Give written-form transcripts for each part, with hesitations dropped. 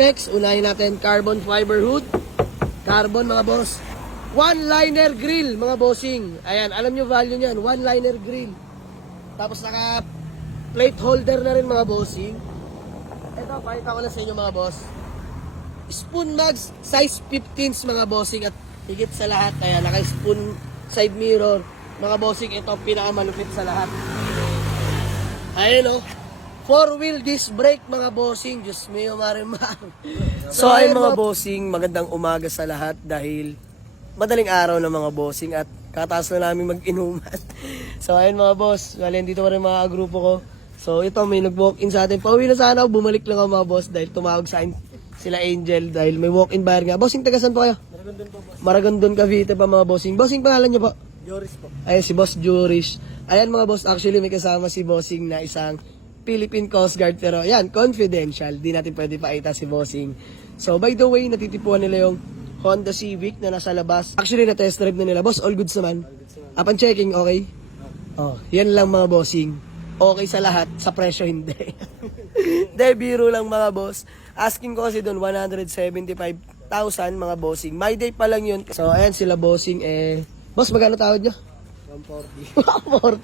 specs, unahin natin carbon fiber hood. Carbon mga boss. One-liner grill mga bossing. Ayan, alam nyo value niyan. One-liner grill. Tapos naka plate holder na rin mga bossing. Ito, pakita ko na sa inyo mga boss. Spoon mugs, size 15s mga bossing. At higit sa lahat, ayan, naka-spoon side mirror. Mga bossing, ito pinakamalupit sa lahat. Ayan o. 4-wheel disc brake mga bossing. Diyos mio, marimar. So ayun mga bossing, magandang umaga sa lahat dahil madaling araw na mga bossing at kataas na namin mag-inuman. So ayun mga boss, galing dito pa rin mga grupo ko. So ito, may nag-walk-in sa atin. Pauwi na sana ako, bumalik lang ako mga boss dahil tumawag sa akin sila Angel dahil may walk-in buyer nga. Bossing, tagasan po kayo? Maragondon po, boss. Maragondon, Cavite pa mga bossing. Bossing, pangalan niyo po? Joris po. Ayan, si Boss Joris. Ayan mga boss, actually may kasama si Bossing na isang Philippine Coast Guard. Pero yan, confidential. Di natin pwede pakita si Bossing. So by the way, natitipuan nila yung Honda Civic na nasa labas. Actually, na-test drive na nila. Boss, all goods naman. Upon checking, okay? Oh, yan lang mga bossing. Okay sa lahat, sa presyo hindi. De, biro lang mga boss. Asking ko kasi doon 175,000 mga bossing. My day pa lang yun. So ayan sila bossing boss, magkano tawad nyo? 140.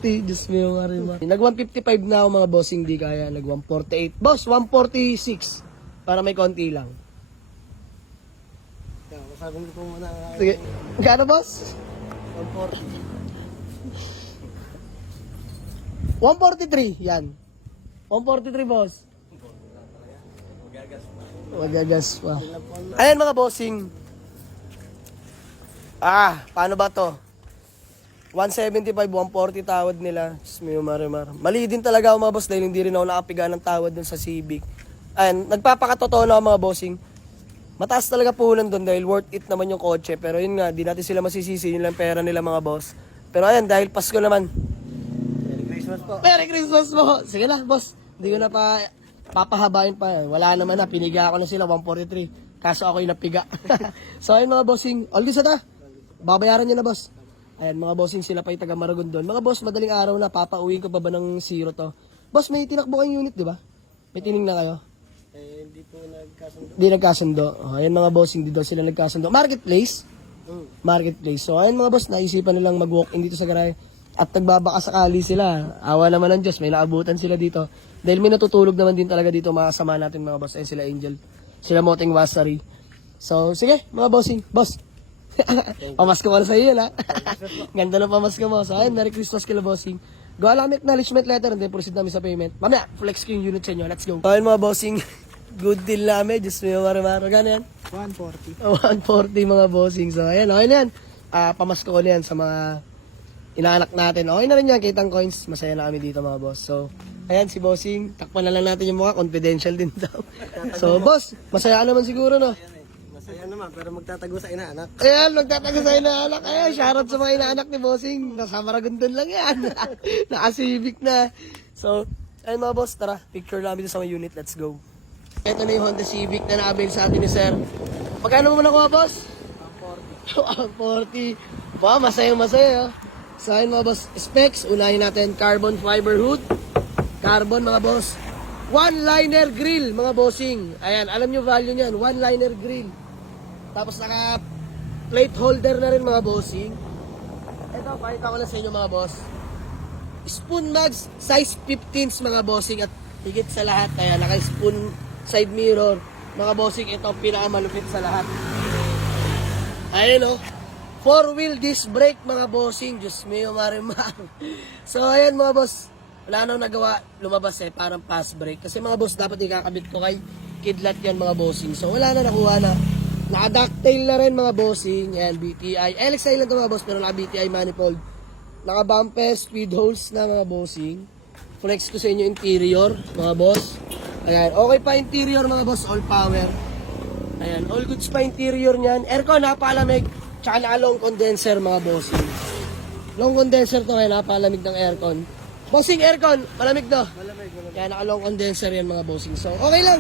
140, Diyos mo yung marima. Nag 155 na ako mga bossing, di kaya. Nag 148. Boss, 146. Para may konti lang. Masabi ko muna. Sige. Magkano boss? 140. 143, yan. 143 boss. Magagas pa. Ayan mga bossing. Paano ba to? 175, 140 tawad nila. May marimar. Mali din talaga ako mga boss dahil hindi rin ako nakapiga ng tawad dun sa Civic. Ayan, nagpapakatotoo na ako mga bossing. Mataas talaga puhunan doon dahil worth it naman yung kotse. Pero yun nga, di natin sila masisisi. Yun lang pera nila mga boss. Pero ayan, dahil Pasko naman. Merry Christmas po. Merry Christmas po! Sige na, boss. Hindi ko na papahabain pa. Wala naman na. Piniga ako na sila, 143. Kaso ako yung napiga. So ayun mga bossing. All this na. Babayaran nyo na, boss. Ayan, mga bossing, sila pa yung taga Maragondon. Mga boss, madaling araw na, papauwiin ko pa ba ng zero to? Boss, may tinakbo kayong unit, di ba? May tining na kayo? Hindi po nagkasundo. Di nagkasundo. Ayan mga bossing, dito sila nagkasundo. Marketplace? Marketplace. So ayan mga boss, naisipan nilang mag-walk-in dito sa garahe. At nagbabaka sakali sila. Awa naman ng Diyos, may naabutan sila dito. Dahil may natutulog naman din talaga dito, mga kasama natin mga boss. Ayan sila Angel. Sila Moteng Wasari. So sige, mga bossing. Boss, pamasko ko na sa iyo na. Ganda na pamasko mo. So ayun, Merry Christmas kila bossing. Gawa lang acknowledgement letter and then proceed namin sa payment. Mamaya, flex ko yung unit sa inyo. Let's go. So ayun mga bossing. Good deal namin. Diyos mo yung marimaro. Gano'n yan? 140. 140 mga bossing. So ayan, okay na yan. Pamasko ko na yan sa mga inaanak natin. Okay na rin yan. Kitang coins. Masaya na kami dito mga boss. So ayan si bossing. Takpan na lang natin yung mukha. Confidential din daw. So boss, masaya ka naman siguro no? Masaya naman, pero magtatago sa inaanak. Ayan, magtatago sa inaanak. Ayan, shoutout sa mga inaanak ni bossing. Nasa Maragondon lang yan. Naka-Civic na. So, ayun mga boss, tara. Picture namin dito sa mga unit. Let's go. Ito na yung Honda Civic na na-avail sa atin ni sir. Magkano mo nakuha, boss? 140. Wow, masaya. So, ayun mga boss, specs. Unahin natin carbon fiber hood. Carbon mga boss. One-liner grill mga bossing. Ayan, alam nyo value niyan. One-liner grill. Tapos naka plate holder na rin mga bossing. Ito, pakita ko na sa inyo mga boss. Spoon mugs, size 15s mga bossing. At higit sa lahat, ayan, naka-spoon side mirror. Mga bossing, ito pinakamalupit sa lahat. Ayan o. 4-wheel disc brake mga bossing. Diyos mio, marimar. So ayan mga boss. Wala nang nagawa, lumabas parang fast brake. Kasi mga boss, dapat ikakabit ko kay kidlat yan mga bossing. So wala na, nakuha na. Naka-ducktail na rin mga bossing. Ayan, BTI. LXI lang ito mga boss, pero naka-BTI manifold. Naka-bumpers, speed holes na mga bossing. Flex ko sa inyo interior, mga boss. Ayan, okay pa interior mga boss, all power. Ayan, all goods pa interior niyan. Aircon, napalamig. Tsaka naka-long condenser mga bossing. Long condenser to, kaya napalamig ng aircon. Bossing, aircon, malamig to. Malamig. Kaya naka-long condenser yan mga bossing. So, okay lang.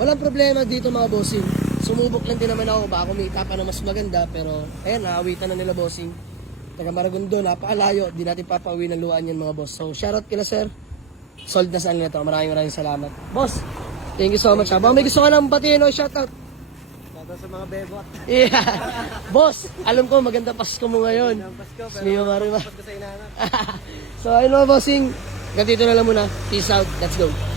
Walang problema dito mga bossing. Sumubok lang din naman ako. Baka kumita pa na mas maganda. Pero, ayan, naawitan na nila bossing. Taga Maragondon, napakalayo. Di natin papauwi ng luwaan yan mga boss. So, shoutout kila sir. Sold na saan nila to. Maraming salamat. Boss, Thank you so much. Baka may gusto ka lang batiin o shoutout. Shoutout sa mga bebot. Yeah. Boss, alam ko maganda Pasko mo ngayon. Ang Pasko, Sige, pero Marima. Pasko sa inanak. So, ayun mga bossing. Ganito na lang muna. Peace out. Let's go.